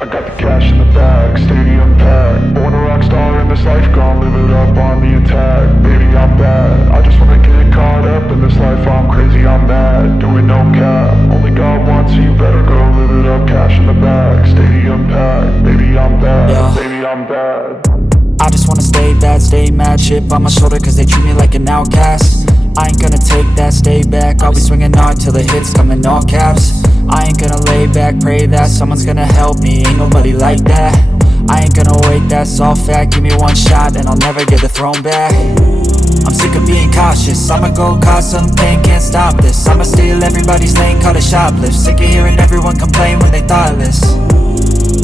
I got the cash in the bag, stadium packed. Born a rock star in this life, gonna live it up on the attack. Baby, I'm bad, I just wanna get caught up in this life. I'm crazy, I'm mad, doing no cap. Only God wants you, better go live it up. Cash in the bag, stadium packed. Baby, I'm bad, Yeah. baby, I'm bad. I just wanna stay bad, stay mad. Chip on my shoulder cause they treat me like an outcast. I ain't gonna take that, stay back. I'll be swinging hard till the hits come in all caps. I ain't gonna lay back, pray that someone's gonna help me. Ain't nobody like that. I ain't gonna wait, that's all fact. Give me one shot and I'll never get the throne back. I'm sick of being cautious, I'ma go cause some pain, can't stop this. I'ma steal everybody's lane, call it shoplift. Sick of hearing everyone complain when they thoughtless.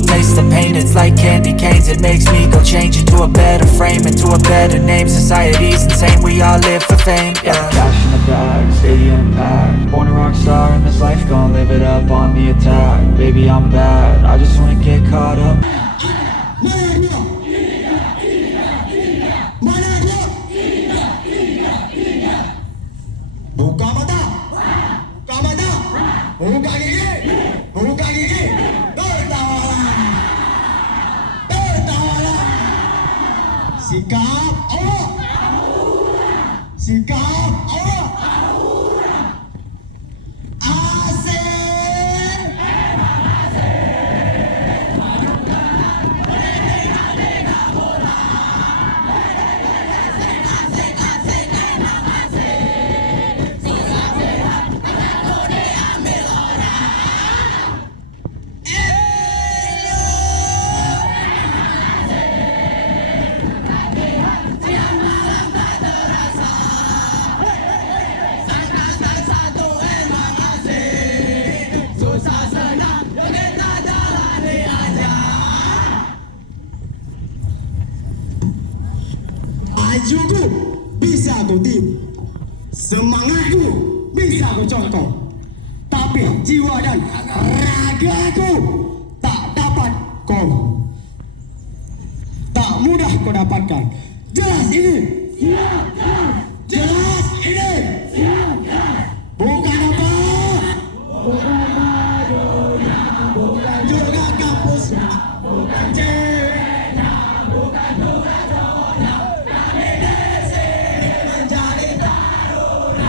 Taste the pain, it's like candy canes. It makes me go change into a better frame, into a better name. Society's insane, we all live for fame, yeah. Cash in the bag, stadium packed. Born a rock star in this life, gonna live it up on the attack. Baby, I'm bad, I just wanna get caught up. Buka mata, buka mata, buka gigi, buka gigi. Tertawalah, tertawalah. Sikap Allah, sikap Allah. Asik. Ajuku bisa ku tiru, semangatku bisa ku contoh, tapi jiwa dan ragaku tak dapat kau, tak mudah kau dapatkan. Jelas ini, jelas ini, bukan apa, bukan juga kampus, bukan ceweknya, bukan juga cowoknya. Kami di sini menjadi taruhan.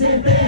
presente.